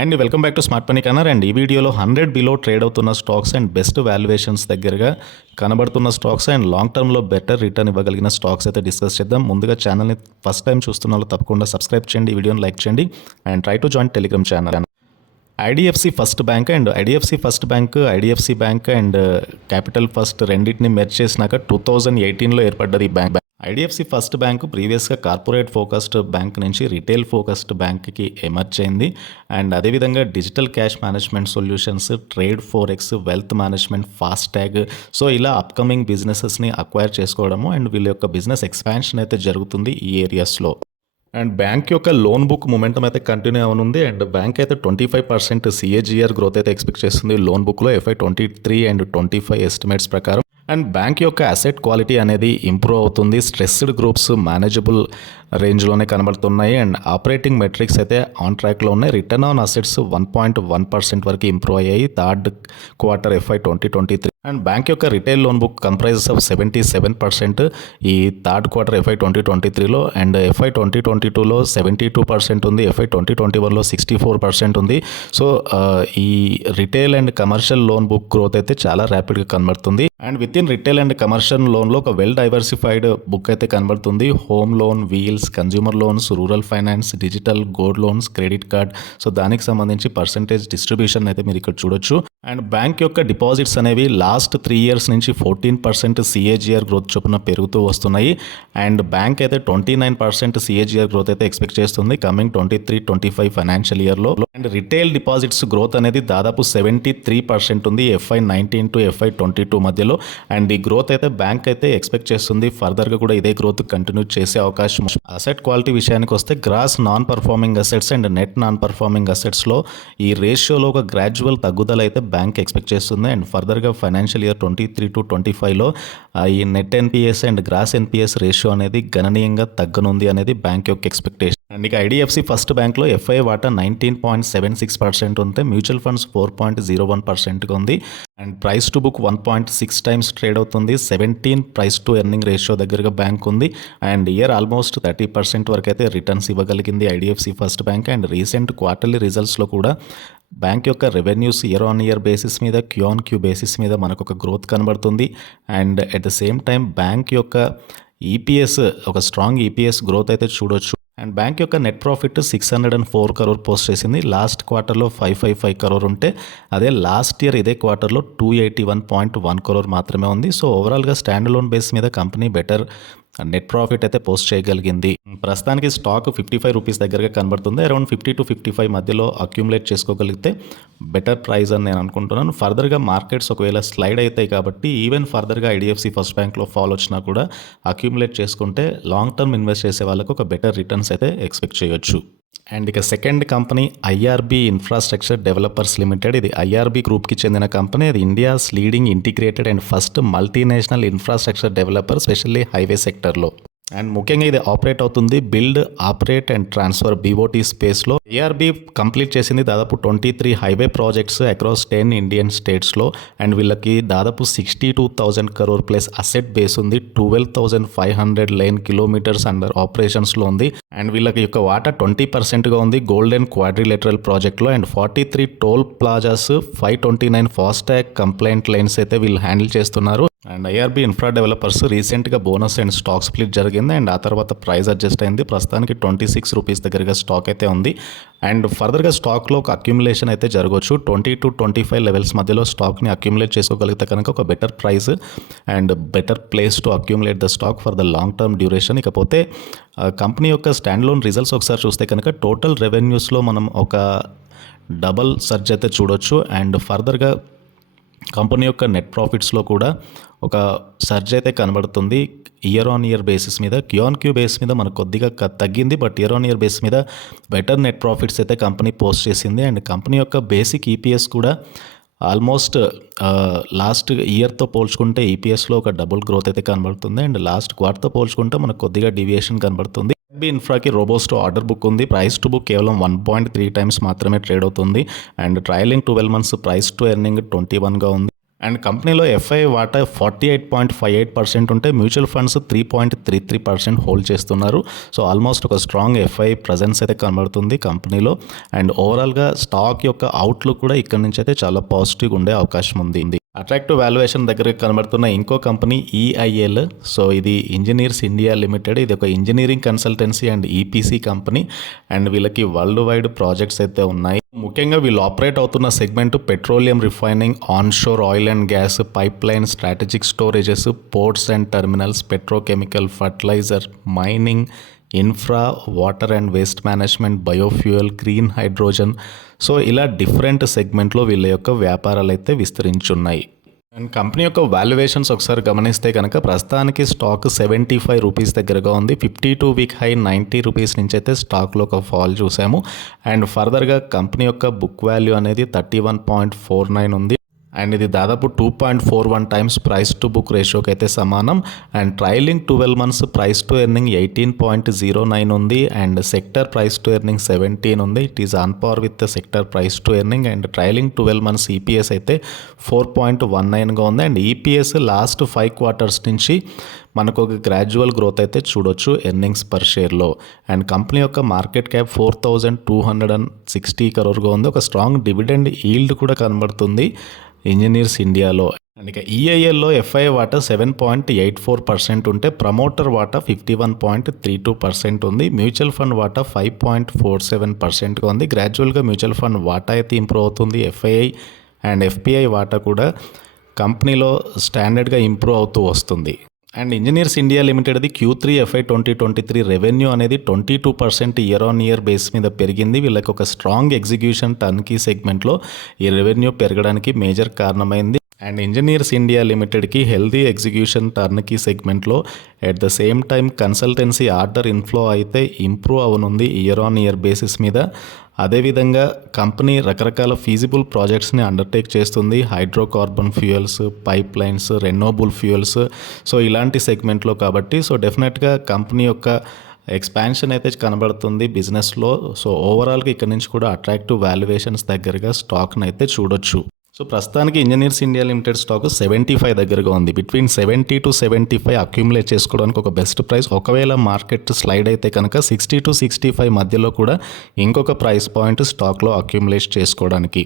And welcome back to smart money corner. And ఈ వీడియోలో 100 below trade అవుతున్న stocks and best valuations దగ్గరగా కనబడుతున్న స్టాక్స్ అండ్ లాంగ్ టర్మ్లో బెటర్ రిటర్న్ ఇవ్వగలిగిన స్టాక్స్ అయితే డిస్కస్ చేద్దాం. ముందుగా ఛానల్ని ఫస్ట్ టైం చూస్తున్న వాళ్ళు తప్పకుండా సబ్స్క్రైబ్ చేయండి, ఈ వీడియోని లైక్ చేయండి and try to join Telegram channel. IDFC first bank IDFC bank and capital first రెండింటిని మెర్జ్ చేసినాక 2018లో ఏర్పడ్డది ఈ బ్యాంక్. ఐడిఎఫ్సి ఫస్ట్ బ్యాంకు ప్రీవియస్గా కార్పొరేట్ ఫోకస్డ్ బ్యాంక్ నుంచి రిటైల్ ఫోకస్డ్ బ్యాంక్కి ఎమర్జ్ అయింది. అండ్ అదేవిధంగా digital cash management solutions, trade forex, wealth management, FASTag, so ఇలా అప్కమింగ్ బిజినెసెస్ని అక్వైర్ చేసుకోవడము అండ్ వీళ్ళ యొక్క బిజినెస్ ఎక్స్పాన్షన్ అయితే జరుగుతుంది ఈ ఏరియాస్లో. అండ్ బ్యాంక్ యొక్క లోన్ బుక్ మొమెంటం అయితే కంటిన్యూ అవనుంది. అండ్ బ్యాంక్ అయితే 25% CAGR గ్రోత్ అయితే ఎక్స్పెక్ట్ చేస్తుంది లోన్ బుక్లో FY23 అండ్ 25 ఎస్టిమేట్స్ ప్రకారం. అండ్ బ్యాంక్ యొక్క అసెట్ క్వాలిటీ అనేది ఇంప్రూవ్ అవుతుంది, స్ట్రెస్డ్ గ్రూప్స్ మేనేజబుల్ రేంజ్లోనే కనబడుతున్నాయి అండ్ ఆపరేటింగ్ మెట్రిక్స్ అయితే ఆన్ ట్రాక్లో ఉన్నాయి. రిటర్న్ ఆన్ అసెట్స్ 1.1% వరకు ఇంప్రూవ్ అయ్యాయి third quarter FY2023. And bank యొక్క retail loan book comprises of 77% ఈ థర్డ్ క్వార్టర్ FY2023లో అండ్ FY2022లో 72% ఉంది, FY2021లో 64% ఉంది. సో ఈ retail and commercial loan book growth అయితే చాలా ర్యాపిడ్గా కనబడుతుంది. And with in retail and commercial లోన్లో ఒక వెల్ డైవర్సిఫైడ్ బుక్ అయితే కనబడుతుంది. Home loan, wheels, consumer loans, rural finance, digital, gold loans, credit card, so దానికి సంబంధించి పర్సంటేజ్ డిస్ట్రిబ్యూషన్ అయితే మీరు ఇక్కడ చూడొచ్చు. అండ్ బ్యాంక్ యొక్క డిపాజిట్స్ అనేవి లాస్ట్ 3 ఇయర్స్ నుంచి 14% CAGR గ్రోత్ చొప్పున పెరుగుతూ వస్తున్నాయి. అండ్ బ్యాంక్ అయితే 29% CAGR గ్రోత్ అయితే ఎక్స్పెక్ట్ చేస్తుంది కమింగ్ 23-25 ఫైనాన్షియల్ ఇయర్లో. అండ్ రిటైల్ డిపాజిట్స్ గ్రోత్ అనేది దాదాపు 73% ఉంది FY19 to FY22 మధ్యలో. అండ్ ఈ గ్రోత్ అయితే బ్యాంక్ అయితే ఎక్స్పెక్ట్ చేస్తుంది ఫర్దర్గా కూడా ఇదే గ్రోత్ కంటిన్యూ చేసే అవకాశం. అసెట్ క్వాలిటీ విషయానికి వస్తే gross non performing assets and net non performing అసెట్స్లో ఈ రేషియోలో ఒక గ్రాడ్యువల్ తగ్గుదల అయితే బ్యాంక్ ఎక్స్పెక్ట్ చేస్తుంది. అండ్ ఫర్దర్గా ఫైనాన్షియల్ ఇయర్ 23 to 25లో ఈ net NPS and gross NPS ratio అనేది గణనీయంగా తగ్గనుంది అనేది బ్యాంక్ యొక్క ఎక్స్పెక్టేషన్. అండ్ ఇక ఐడిఎఫ్సి ఫస్ట్ బ్యాంక్లో FI వాటా 19.76% ఉంటే మ్యూచువల్ ఫండ్స్ 4.01%గా ఉంది. And price to book 1.6 times trade అవుతుంది. 17 ప్రైస్ టు ఎర్నింగ్ రేషియో దగ్గరగా బ్యాంక్ ఉంది. అండ్ ఇయర్ ఆల్మోస్ట్ 30% వరకు అయితే రిటర్న్స్ ఇవ్వగలిగింది IDFC first bank. And recent quarterly రిజల్ట్స్లో కూడా బ్యాంక్ యొక్క revenues year on year basis మీద, Q-on-Q బేసిస్ మీద మనకు ఒక గ్రోత్ కనబడుతుంది. And at the same time bank యొక్క EPS ఒక స్ట్రాంగ్ EPS గ్రోత్ అయితే చూడొచ్చు. అండ్ బ్యాంక్ యొక్క నెట్ ప్రాఫిట్ 604 crore పోస్ట్ చేసింది. లాస్ట్ క్వార్టర్లో 555 crore ఉంటే అదే లాస్ట్ ఇయర్ ఇదే క్వార్టర్లో 281.1 crore మాత్రమే ఉంది. సో ఓవరాల్గా స్టాండ్ అలోన్ బేస్ మీద కంపెనీ బెటర్ నెట్ ప్రాఫిట్ అయితే పోస్ట్ చేయగలిగింది. ప్రస్తుతానికి స్టాక్ 55 రూపీస్ దగ్గరగా కనబడుతుంది. అరౌండ్ 50 to 55 మధ్యలో అక్యూములేట్ చేసుకోగలిగితే బెటర్ ప్రైస్ అని నేను అనుకుంటున్నాను. ఫర్దర్గా మార్కెట్స్ ఒకవేళ స్లైడ్ అవుతాయి కాబట్టి ఈవెన్ ఫర్దర్గా ఐడిఎఫ్సి ఫస్ట్ బ్యాంక్లో ఫాల్ వచ్చినా కూడా అక్యూములేట్ చేసుకుంటే లాంగ్ టర్మ్ ఇన్వెస్ట్ చేసే వాళ్ళకు ఒక బెటర్ రిటర్న్స్ అయితే ఎక్స్పెక్ట్ చేయొచ్చు. అండ్ ఇక second company IRB infrastructure developers limited. ఇది IRB గ్రూప్కి చెందిన కంపెనీ. అది India's leading integrated and first multinational infrastructure developer, specially highway సెక్టర్లో. అండ్ ముఖ్యంగా ఇది ఆపరేట్ అవుతుంది build, operate and transfer BOT స్పేస్లో. ARB కంప్లీట్ చేసింది దాదాపు 23 హైవే ప్రాజెక్ట్స్ అక్రాస్ 10 ఇండియన్ స్టేట్స్లో. అండ్ వీళ్ళకి దాదాపు 62,000 crore ప్లస్ అసెట్ బేస్ ఉంది. 12,500 లైన్ కిలోమీటర్స్ అండర్ ఆపరేషన్స్లో ఉంది. అండ్ వీళ్ళకి యొక్క వాటా 20%గా ఉంది గోల్డెన్ క్వాడ్రిలేటరల్ ప్రాజెక్ట్లో. And 43 toll plazas, 529 FASTag complaint lines అయితే వీళ్ళు హ్యాండిల్ చేస్తున్నారు. అండ్ IRB ఇన్ఫ్రా డెవలపర్స్ రీసెంట్గా బోనస్ అండ్ స్టాక్ స్ప్లిట్ జరిగింది. అండ్ ఆ తర్వాత ప్రైస్ అడ్జస్ట్ అయింది. ప్రస్తుతానికి 26 రూపీస్ దగ్గరగా స్టాక్ అయితే ఉంది. అండ్ ఫర్దర్గా స్టాక్లో ఒక అక్యుములేషన్ అయితే జరగవచ్చు. 20 to 25 లెవెల్స్ మధ్యలో స్టాక్ని అక్యుములేట్ చేసుకోగలిగితే కనుక ఒక better price and better place to accumulate the stock for the long term duration. ఇకపోతే కంపెనీ యొక్క స్టాండ్ లోన్ రిజల్ట్స్ ఒకసారి చూస్తే కనుక టోటల్ రెవెన్యూస్లో మనం ఒక డబల్ సర్జ్ అయితే చూడొచ్చు. అండ్ ఫర్దర్గా కంపెనీ యొక్క నెట్ ప్రాఫిట్స్లో కూడా ఒక సర్జ్ అయితే కనబడుతుంది. ఇయర్ ఆన్ ఇయర్ బేసిస్ మీద, Q-on-Q బేస్ మీద మనకు కొద్దిగా తగ్గింది, but year on year base మీద బెటర్ నెట్ ప్రాఫిట్స్ అయితే కంపెనీ పోస్ట్ చేసింది. అండ్ కంపెనీ యొక్క బేసిక్ EPS కూడా ఆల్మోస్ట్ లాస్ట్ ఇయర్తో పోల్చుకుంటే EPSలో ఒక డబుల్ గ్రోత్ అయితే కనబడుతుంది. అండ్ లాస్ట్ క్వార్టర్తో పోల్చుకుంటే మనకు కొద్దిగా డీవియేషన్ కనబడుతుంది. ఇన్ఫ్రాకి రోబోస్టో ఆర్డర్ బుక్ ఉంది. ప్రైస్ టు బుక్ కేవలం 1.3 times మాత్రమే ట్రేడ్ అవుతుంది. And trailing 12 months price to earning 21గా ఉంది. అండ్ కంపెనీలో ఎఫ్ఐ వాటా 48.58% ఉంటే మ్యూచువల్ ఫండ్స్ 3.33% హోల్డ్ చేస్తున్నారు. సో ఆల్మోస్ట్ ఒక స్ట్రాంగ్ ఎఫ్ఐ ప్రజెన్స్ అయితే కనబడుతుంది కంపెనీలో. అండ్ ఓవరాల్గా స్టాక్ యొక్క అవుట్లుక్ కూడా ఇక్కడ నుంచి అయితే చాలా పాజిటివ్గా ఉండే అవకాశం ఉంది. అట్రాక్టివ్ వాల్యుయేషన్ దగ్గర కనబడుతున్న ఇంకో కంపెనీ ఈఐఎల్. సో ఇది ఇంజనీర్స్ ఇండియా లిమిటెడ్. ఇది ఒక engineering consultancy and EPC company. And వీళ్ళకి వరల్డ్ వైడ్ ప్రాజెక్ట్స్ అయితే ఉన్నాయి. ముఖ్యంగా వీళ్ళు ఆపరేట్ అవుతున్న segment petroleum refining, onshore oil and gas, pipe line, strategic storages, ports and terminals, petrochemical, fertiliser, mining, infra, water and waste management, biofuel, green hydrogen. So ఇలా different సెగ్మెంట్లో వీళ్ళ యొక్క వ్యాపారాలు అయితే విస్తరించున్నాయి. అండ్ కంపెనీ యొక్క వాల్యుయేషన్స్ ఒకసారి గమనిస్తే కనుక ప్రస్తుతానికి స్టాక్ 75 రూపీస్ దగ్గరగా ఉంది. 52 వీక్ హై 90 రూపీస్ నుంచి అయితే స్టాక్లో ఒక ఫాల్ చూసాము. అండ్ ఫర్దర్గా కంపెనీ యొక్క బుక్ వాల్యూ అనేది 31.49 ఉంది. అండ్ ఇది దాదాపు 2.41 టైమ్స్ ప్రైస్ టు బుక్ రేషియోకి అయితే సమానం. And trailing 12 months price to earning 18.09 ఉంది. And sector price to earning 17 ఉంది. It is on par with the sector price to earning. And trailing 12 months EPS అయితే 4.19గా ఉంది. అండ్ ఈపీఎస్ లాస్ట్ 5 క్వార్టర్స్ నుంచి మనకు ఒక gradual growth అయితే చూడొచ్చు earnings per షేర్లో. And company యొక్క మార్కెట్ క్యాప్ 4,260 crore ఉంది. ఒక స్ట్రాంగ్ డివిడెండ్ ఈల్డ్ కూడా కనబడుతుంది ఇంజనీర్స్ ఇండియాలో. అండ్ ఇక ఈఐఎల్లో ఎఫ్ఐ వాటా 7.84% ఉంటే ప్రమోటర్ వాటా 51.32% ఉంది. మ్యూచువల్ ఫండ్ వాటా 5.47%గా ఉంది. గ్రాడ్యువల్గా మ్యూచువల్ ఫండ్ వాటా అయితే ఇంప్రూవ్ అవుతుంది. ఎఫ్ఐఐ అండ్ ఎఫ్పిఐ వాటా కూడా కంపెనీలో స్టాండర్డ్గా ఇంప్రూవ్ అవుతూ వస్తుంది. అండ్ ఇంజనీర్స్ ఇండియా లిమిటెడ్ది Q3 FY 2023 రెవెన్యూ అనేది 22% ఇయర్ ఆన్ ఇయర్ బేస్ మీద పెరిగింది. వీళ్ళకి ఒక స్ట్రాంగ్ ఎగ్జిక్యూషన్ టర్న్కీ సెగ్మెంట్లో ఈ రెవెన్యూ పెరగడానికి మేజర్ కారణమైంది. అండ్ ఇంజనీర్స్ ఇండియా లిమిటెడ్కి హెల్దీ ఎగ్జిక్యూషన్ టర్న్కీ సెగ్మెంట్లో at the same time consultancy order inflow అయితే ఇంప్రూవ్ అవనుంది ఇయర్ ఆన్ ఇయర్ బేసిస్ మీద. అదేవిధంగా కంపెనీ రకరకాల ఫీజిబుల్ ప్రాజెక్ట్స్ని అండర్టేక్ చేస్తుంది. Hydrocarbon fuels, pipe lines, renewable fuels. So ఇలాంటి సెగ్మెంట్లో కాబట్టి సో డెఫినెట్గా కంపెనీ యొక్క ఎక్స్పాన్షన్ అయితే కనబడుతుంది బిజినెస్లో. సో ఓవరాల్గా ఇక్కడ నుంచి కూడా అట్రాక్టివ్ వాల్యుయేషన్స్ దగ్గరగా స్టాక్ని అయితే చూడొచ్చు. సో ప్రస్తుతానికి ఇంజనీర్స్ ఇండియా లిమిటెడ్ స్టాక్ 75 దగ్గరగా ఉంది. బిట్వీన్ 70 to 75 అక్యుములేట్ చేసుకోవడానికి ఒక బెస్ట్ ప్రైస్. ఒకవేళ మార్కెట్ స్లైడ్ అయితే కనుక 60 to 65 మధ్యలో కూడా ఇంకొక ప్రైస్ పాయింట్ స్టాక్లో అక్యుములేట్ చేసుకోవడానికి.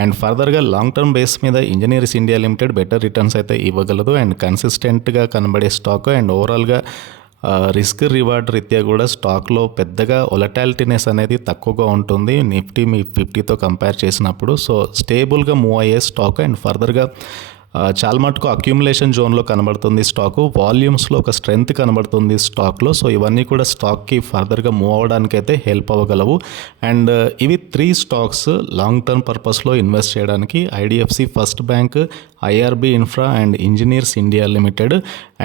అండ్ ఫర్దర్గా లాంగ్ టర్మ్ బేస్ మీద engineers India limited better returns అయితే ఇవ్వగలదు. అండ్ కన్సిస్టెంట్గా కనబడే స్టాక్. అండ్ ఓవరాల్గా రిస్క్ రివార్డ్ రీత్యా కూడా స్టాక్లో పెద్దగా వొలటాలిటీనెస్ అనేది తక్కువగా ఉంటుంది నిఫ్టీ 50తో కంపేర్ చేసినప్పుడు. సో స్టేబుల్గా మూవ్ అయ్యే స్టాక్. అండ్ ఫర్దర్గా చాలా మటుకు అక్యుములేషన్ జోన్లో కనబడుతుంది స్టాకు. వాల్యూమ్స్లో ఒక స్ట్రెంగ్త్ కనబడుతుంది స్టాక్లో. సో ఇవన్నీ కూడా స్టాక్కి ఫర్దర్గా మూవ్ అవ్వడానికి అయితే హెల్ప్ అవ్వగలవు. అండ్ ఇవి 3 స్టాక్స్ లాంగ్ టర్మ్ పర్పస్లో ఇన్వెస్ట్ చేయడానికి. IDFC first bank, IRB infra and engineers India limited.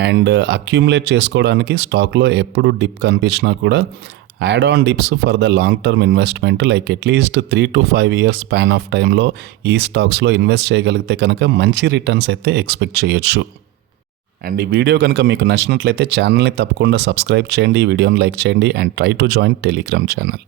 And accumulate చేసుకోవడానికి స్టాక్లో ఎప్పుడు డిప్ కనిపించినా కూడా add on dips for the long term investment like at least 3 to 5 years span of టైంలో ఈ స్టాక్స్లో ఇన్వెస్ట్ చేయగలిగితే కనుక మంచి రిటర్న్స్ అయితే ఎక్స్పెక్ట్ చేయొచ్చు. అండ్ ఈ వీడియో కనుక మీకు నచ్చినట్లయితే ఛానల్ని తప్పకుండా సబ్స్క్రైబ్ చేయండి, ఈ వీడియోని లైక్ చేయండి and try to join Telegram channel.